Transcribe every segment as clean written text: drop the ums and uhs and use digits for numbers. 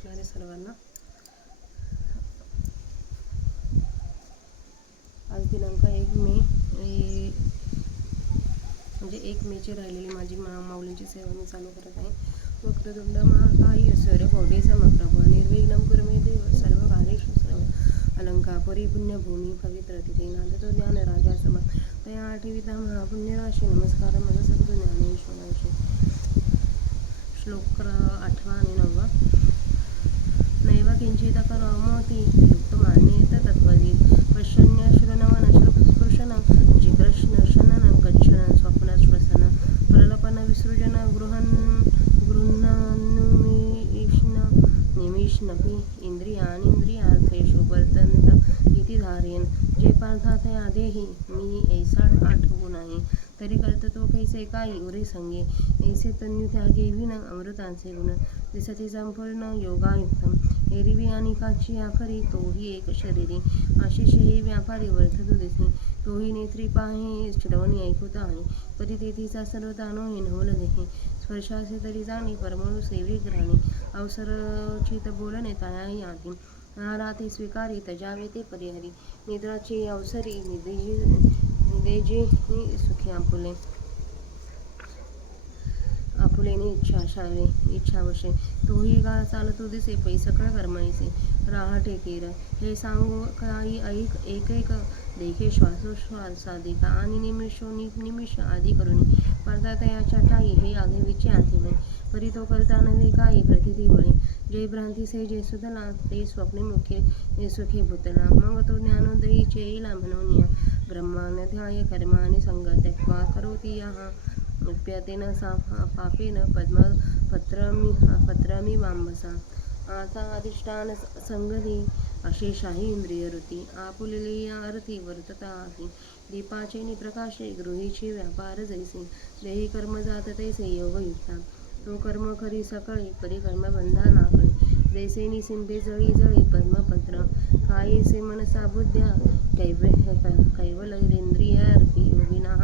कृष्ण हरी सर्वांना. आज दिनांक 1 मे म्हणजे 1 मेची राहिलेली माझी माऊलींची सेवा मी चालू करत आहे. वक्रतुंड महाकाय सूर्यकोटी समप्रभ निर्विघ्नं कुरु मे देव सर्वकार्येषु सर्वदा अलंकार परिपुण्यभूमी पवित्र तिथे नांदतो ज्ञान राजा सभा तया आठविता महापुण्यराशी नमस्कार माझा सद्गुरू ज्ञानेश्वरांशी. श्लोक 8 आणि 9. नैव किंचित करोमि युक्तमान्येत तत्त्ववित् पश्यन्य शृण्वन् स्पृशन जिघ्रशननं गच्छन् स्वप्नश्वसन प्रलपन विसृजन निमिषन्नपि इंद्रियार्थेषु वर्तन्त इति धारयन्. जे पार्थात आदेहि मी ऐसा आठवू नाही तरी करतो कैसे काही उरे संगे ऐसे तन्यू त्यागे विन अमृताचे गुण दिसते संपूर्ण योगायुक्त एरिवी आणि काची आखरी तोही एक शरीरी आशिष हे व्यापारी वर्ततो दिसे तोही नेत्री पाहे श्रवणी ऐकूत आहे परी तेथीचा सर्व तानो हे नवल देखे स्पर्शाचे तरी जाणे परमळू सेवी ग्राणे अवसरचित बोलणे तयाही आधी राते स्वीकारी तजावे ते परिहरी निद्राची अवसरी निदेजी सुखी आपुलेने इच्छावशे तोही गा चालतो दिसे पै सकळ कर्माईसे राहटे केर हे सांगू काही ऐक एक देखे श्वासोश्वास साधिका आणि निमिष आदी करुणी पडतातयाच्या ठाई हे आघवीचे आधी परी तो करता नव्हे काही प्रतिती बळे जे भ्रांतीसे जे सुधला ते स्वप्ने मुखे सुखी भूतला मग तो ज्ञानोदयी चेईला म्हणून ब्रह्मानध्याय कर्माने संग त्यक्त्वा करोति यः उप्यतेन पापेन पत्रमी वांबसा आता अधिष्ठान संगती अशेषाही इंद्रियवृत्ती आपुलेली आरती वर्तताही दीपाचे निप्रकाशे गृहीची व्यापार जैसे देही कर्म जात तैसे योगयुक्ता तो कर्म करी सकळे परिकर्म बंधा नाकळे जैसे निसिंबे जळी पद्मपत्र कायेसे मनसा बुद्ध्या कैवलरेंद्रियार्पी योगिनाः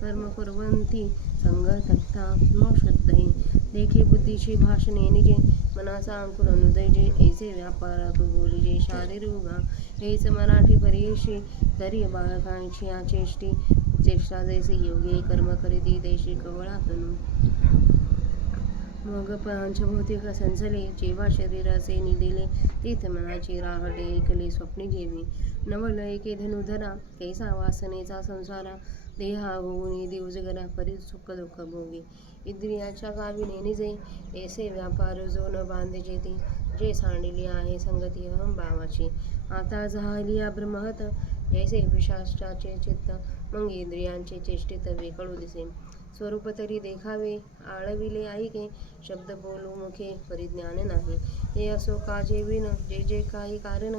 कर्म कुर्वन्ति संग त्यक्ता शुद्धे देखे बुद्धीची भाषणे निजे मनाचा अंकुर अनुदय ऐसे व्यापारात बोलिजे शारीरुगा हेच मराठी परेशी तरी बाळकांची चेष्टा जैसे योगी कर्म करीती देशी कवळातनु मग पंचभौतिक संचले जेव्हा शरीराचे निदिले तेथ मनाची राहटे ऐकले स्वप्ने जेवी नवल एके धनुधरा कैसा वासनेचा संसारा देहा होऊन दिवजगरा परी सुख दुःख भोगी इंद्रियाच्या गाविने निजे ऐसे व्यापार जो न बांधे ते जे सांडिली आहे संगती अहम भावाची आता झाली ब्रह्महत जैसे पिशाचाचे चित्त मग इंद्रियांचे चेष्टित वेकळू दिसे स्वरूप तरी देखावे आळविले ऐके शब्द बोलू मुखे परिज्ञान नाही हे असो काजे विन जे काही कारण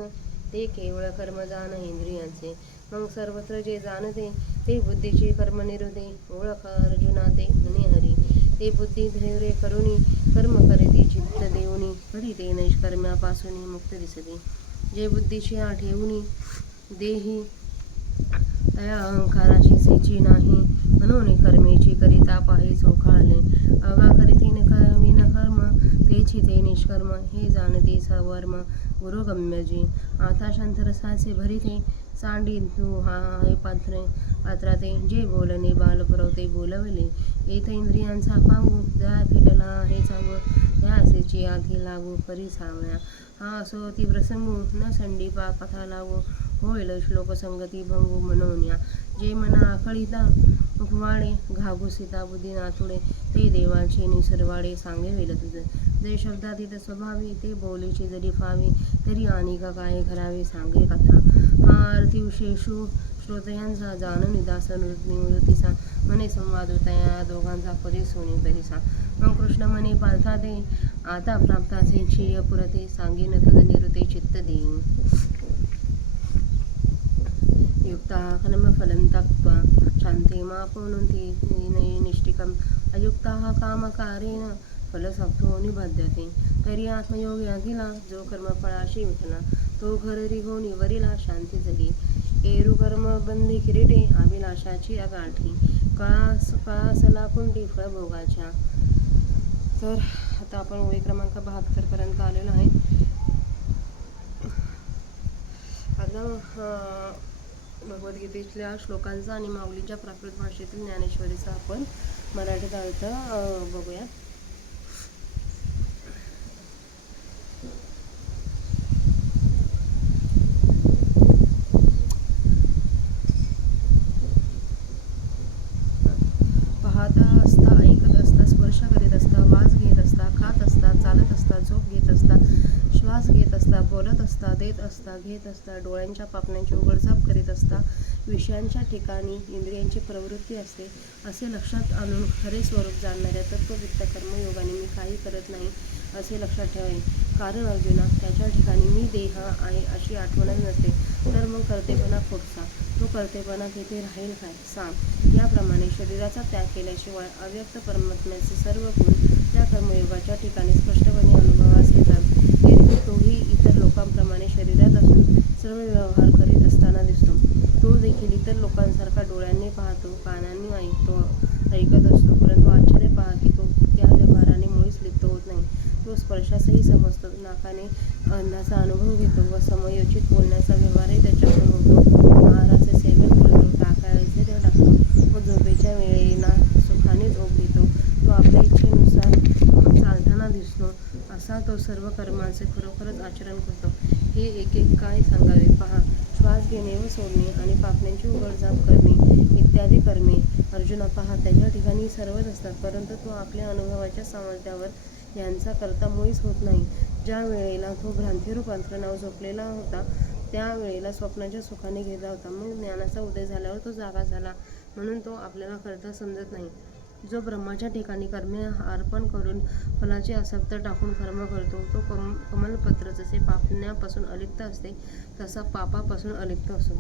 ते केवळ कर्म जाण इंद्रियांचे मग सर्वत्र जे जाणते ते बुद्धीची कर्म निरुदे ओळख अर्जुना ते म्हणे हरी ते बुद्धी धैर्य करुणी कर्म करीती चित्त देऊनी कधी ते नैष्कर्म्यापासून मुक्त दिसते जे बुद्धीची ठेवूनी देही तया अहंकाराची सेची नाही म्हणून कर्मेची करिता पाहे चोखाळले अगा करीती विन कर्म तेची ते निष्कर्म हे जाणते सवर्म गुरुगम्यजी आता शांतरसाचे भरिते सांडी तू हा हे पात्राते जे बोलणे बाल पुरवते बोलवले येथ इंद्रियांचा पांगू जा फिटला हे सांगू त्या सेची आधी लागू परी सावळ्या हा असो ती प्रसंगू न संडीपा कथा लागू होईल श्लोक संगती भंगू म्हणून या जे मना आखळीता मुखवाडे घागू सीता बुद्धी नाथुडे ते देवाचे निसरवाडे सांगे वेल तुझं जे शब्दातीत स्वभावी ते बोलीची जरी फावी तरी आणि काय करावे सांगे कथा हा अर्थविशेषू श्रोतयांचा जाण निदास निवृत्तीचा मने संवाद तया दोघांचा परी सोनी तरीसा मग कृष्ण मने पालथा दे आता प्राप्ताचे क्षीय पुरते सांगेन तुझ निरुते चित्त देईन युक्ता कर्मफलं त्यक्त्वा शान्तिं माप्नुवन्ति निष्ठिकम् अयुक्ताः कामकारेण फलसक्तो निबध्यते तरी आत्मयोग याधिला जो कर्मफळाशी विठला तो घर रिगोणी वरिला शांती जगी एरू कर्म बंदी किरीटे अभिलाषाची अगाठी कळासला कुंडी फळभोगाच्या तर आता आपण ओळी क्रमांक 72 पर्यंत आलेलो आहे. आता भगवद्गीतेतल्या श्लोकांचा आणि माऊलीच्या प्राकृत भाषेतील ज्ञानेश्वरीचा आपण मराठीत अर्थ बघूया. पाहता असता, ऐकत असता, स्पर्श करीत असता, वास घेत असता, खात असता, चालत असता, झोप घेत असता, श्वास घेत असता, बोलत असता, देत असता, घेत असता, डोळ्यांच्या पापण्यांची उघडझाप करीत असता, विषयांच्या ठिकाणी इंद्रियांची प्रवृत्ती असते, असे लक्षात आणून खरे स्वरूप जाणणाऱ्या तत्ववित्त कर्मयोगाने मी काही करत नाही असे लक्षात ठेवावे. कारण अर्जुना, त्याच्या ठिकाणी मी देह आहे अशी आठवणच नसते, तर मग कर्तेपणा कुठचा? तो कर्तेपणा तिथे राहील काय? सांग. याप्रमाणे शरीराचा त्याग केल्याशिवाय अव्यक्त परमात्म्याचे सर्व गुण त्या कर्मयोगाच्या ठिकाणी स्पष्टपणे अनुभवास येतात. एरवी तोही इतर लोकांप्रमाणे शरीरात असून सर्व व्यवहार करीत असताना दिसतो. तो देखील इतर लोकांसारखा डोळ्यांनी पाहतो, कानांनी ऐकत असतो, परंतु आश्चर्य पहा की तो त्या व्यवहाराने मुळीच लिप्त होत नाही. तो स्पर्शासही समजतो, नाकाने अन्नाचा अनुभव घेतो व समयोचित बोलण्याचा व्यवहारही त्याच्याकडून होतो. आहाराचे सेवन करतो, टाकायचे ते टाकतो व झोपेच्या वेळेला सुखाने झोप घेतो. तो आपल्या इच्छेनुसार चालताना दिसतो. असा तो सर्व कर्मांचे खरोखरच आचरण करतो. हे एक एक काय सांगावे. पहा, श्वास घेणे व सोडणे आणि पापण्यांची उघडझाप करणे इत्यादी कर्मे. अर्जुना पहा, त्याच्या ठिकाणी सर्वच असतात, परंतु तो आपल्या अनुभवाच्या सामर्थ्यावर यांचा करता मुळीच होत नाही. ज्या वेळेला तो भ्रांतिरूप अंतर्नावर झोपलेला होता, त्या वेळेला स्वप्नाच्या सुखाने घेतला होता. मग ज्ञानाचा उदय झाल्यावर तो जागा झाला, म्हणून तो आपल्याला करता समजत नाही. जो ब्रह्माच्या ठिकाणी कर्मे अर्पण करून फलाची आसक्त टाकून कर्म करतो, तो कमलपत्र जसे पापण्यापासून अलिप्त असते, तसा पापापासून अलिप्त असतो.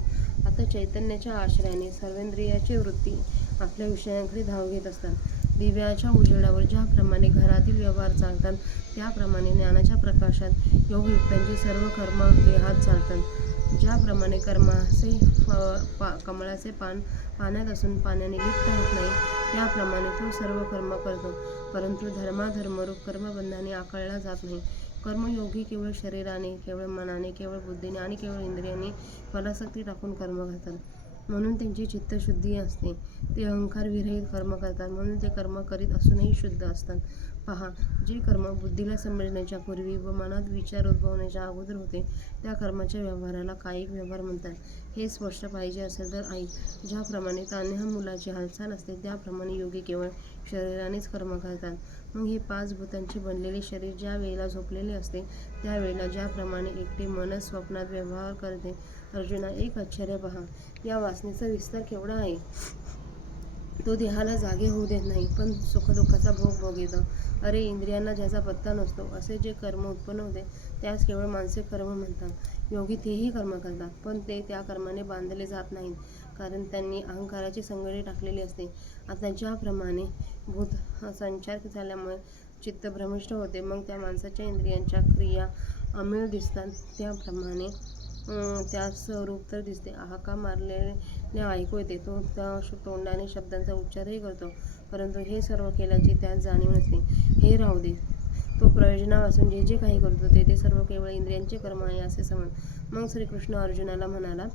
आता चैतन्याच्या आश्रयाने सर्वेंद्रियाची वृत्ती आपल्या विषयांकडे धाव घेत असतात. दिव्याच्या उजेडावर ज्याप्रमाणे घरातील व्यवहार चालतात, त्याप्रमाणे ज्ञानाच्या प्रकाशात योगयुक्तांची सर्व कर्म देहात चालतात. ज्याप्रमाणे कर्माचे कमळाचे पान पाण्यात असून पाण्याने लिप्त होत नाही, त्याप्रमाणे तो सर्व कर्म करतो, परंतु धर्माधर्मरूप कर्मबंधाने आखळला जात नाही. कर्मयोगी केवळ शरीराने, केवळ मनाने, केवळ बुद्धीने आणि केवळ इंद्रियांनी फलासक्ती टाकून कर्म करतात, म्हणून त्यांची चित्तशुद्धी असते. ते अहंकार विरहित कर्म करतात, म्हणून ते कर्म करीत असूनही शुद्ध असतात. पहा, जे कर्म बुद्धीला समजण्याच्या पूर्वी व मनात विचार उद्भवण्याच्या अगोदर होते, त्या कर्माच्या व्यवहाराला कायिक व्यवहार म्हणतात. हे स्पष्ट पाहिजे असेल तर ऐक. ज्याप्रमाणे तान्ह्या मुलाची हालचाल असते, त्याप्रमाणे योगी केवळ शरीरानेच कर्म करतात. मग हे 5 भूतांची बनलेले शरीर ज्या वेळेला झोपलेले असते, त्यावेळेला ज्याप्रमाणे एकटे मनच स्वप्नात व्यवहार करते. अर्जुना, एक आश्चर्य पहा, या वासनेचा विस्तार केवढा आहे. तो देहाला जागे होऊ देत नाही, पण सुखदुःखाचा भोग भोगवितो. अरे, इंद्रियांना ज्याचा पत्ता नसतो, असे जे कर्म उत्पन्न होते, त्यास केवळ मानसिक कर्म म्हणतात. योगी तेही कर्म करतात, पण ते त्या कर्माने बांधले जात नाहीत, कारण त्यांनी अहंकाराची संगडी टाकलेली असते. आता ज्याप्रमाणे भूत संचार झाल्यामुळे चित्त भ्रमिष्ट होते, मग त्या माणसाच्या इंद्रियांच्या क्रिया अमीळ दिसतात, त्याप्रमाणे त्यास रूप तर दिसते, हाका मारलेले ऐकू येते, तो त्या तोंडाने शब्दांचा उच्चारही करतो, परंतु हे सर्व केल्याची त्यास जाणीव नसते. हे राहू दे, तो प्रयोजनापासून जे जे काही करतो, ते सर्व केवळ इंद्रियांचे कर्म आहे असे समज. मग श्रीकृष्ण अर्जुनाला म्हणाला,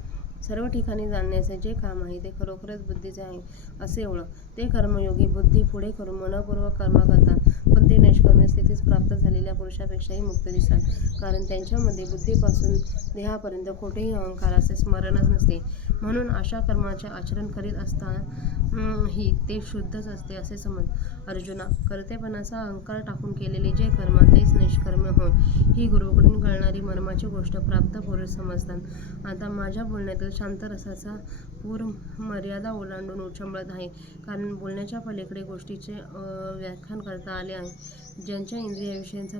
सर्व ठिकाणी जाणण्याचे जे काम आहे, ते खरोखरच बुद्धीचे आहे असे ओळख. ते कर्मयोगी बुद्धी पुढे करून मनपूर्वक कर्म करतात, पण ते निष्कर्म्य स्थितीस प्राप्त झालेल्या पुरुषापेक्षाही मुक्त दिसतात, कारण त्यांच्यामध्ये बुद्धीपासून देहापर्यंत कोठेही अहंकाराचे स्मरणच नसते. म्हणून अशा कर्माचे आचरण करीत असतानाही ते शुद्धच असते असे समज. अर्जुना, कर्तेपणाचा अहंकार टाकून केलेले जे कर्म, तेच निष्कर्म्य होय. ही गुरुकडून कळणारी मर्माची गोष्ट प्राप्त पुरुष समजतात. आता माझ्या बोलण्यातील शांतरसाचा पूर मर्यादा ओलांडून उचंबळत आहे, कारण बोलण्याच्या पलीकडे गोष्टीचे व्याख्यान करता आले आहे. ज्यांच्या इंद्रियाविषयींचा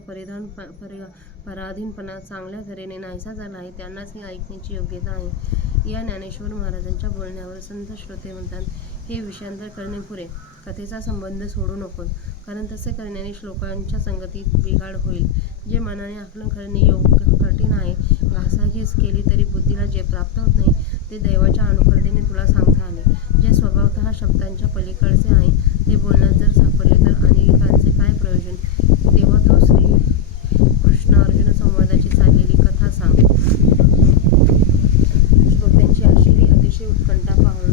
पराधीनपणा चांगल्या तऱ्हेने नाहीसा झाला आहे, त्यांनाच ही ऐकण्याची योग्यता आहे. या ज्ञानेश्वर महाराजांच्या बोलण्यावर संत श्रोते म्हणतात, हे विषयांतर करणे पुरे, कथेचा संबंध सोडू नकोस. कारण तसे करण्याने श्लोकांच्या संगतीत बिघाड होईल. जे मनाने आकलन करणे योग्य कठीण आहे, घासाघीस केली तरी बुद्धीला जे प्राप्त होत नाही ते दैवाच्या अनुकूलतेने तुला सांगता आले. जे स्वभावतः शब्दांच्या पलीकडचे आहे ते बोलण्यात जर सापडले तर अनेकांचे काय प्रयोजन. तेव्हा तो श्री कृष्ण अर्जुन संवादाची चाललेली कथा सांग. श्रोत्यांची अशी ही अतिशय उत्कंठा पाहून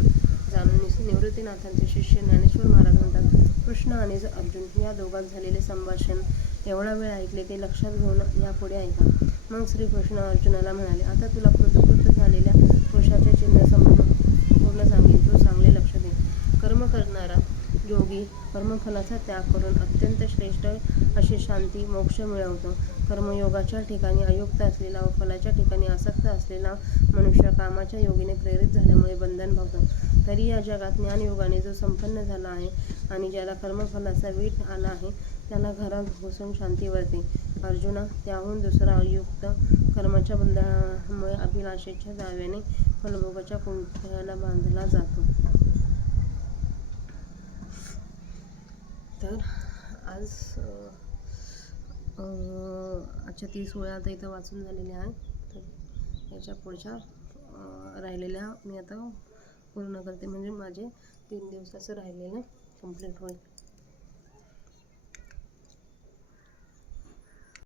जाणून निवृत्तीनाथांचे शिष्य ज्ञानेश्वर महाराज म्हणतात, कृष्ण आणि अर्जुन या दोघांत झालेले संभाषण एवढा वेळ ऐकले ते लक्षात घेऊन यापुढे ऐका. मग श्रीकृष्ण अर्जुनाला म्हणाले, आता तुला कृतकृत्य झालेल्या पुरुषाचे चिन्ह संपूर्ण सांगेन. तू चांगले लक्ष दे. कर्म करणारा योगी कर्मफलाचा त्याग करून अत्यंत श्रेष्ठ अशी शांती मोक्ष मिळवतो. कर्मयोगाच्या ठिकाणी अयुक्त असलेला व फलाच्या ठिकाणी आसक्त असलेला मनुष्य कामाच्या योगीने प्रेरित झाल्यामुळे बंधन भोगतो. तरी या जगात ज्ञानयोगाने जो संपन्न झाला आहे आणि ज्याला कर्मफलाचा वीट आला आहे त्याला घरात घुसून शांती वळते. अर्जुना, त्याहून दुसरा अयुक्त कर्माच्या बंधनामुळे अभिलाषेच्या जाळ्याने फलभोगाच्या कुंठ्याला बांधला जातो. तर आजच्या 30 ओळ्या आता इथं वाचून झालेल्या आहेत. तर याच्या पुढच्या राहिलेल्या मी आता पूर्ण करते, म्हणजे माझे 3 दिवसाचं राहिलेलं कंप्लीट होईल.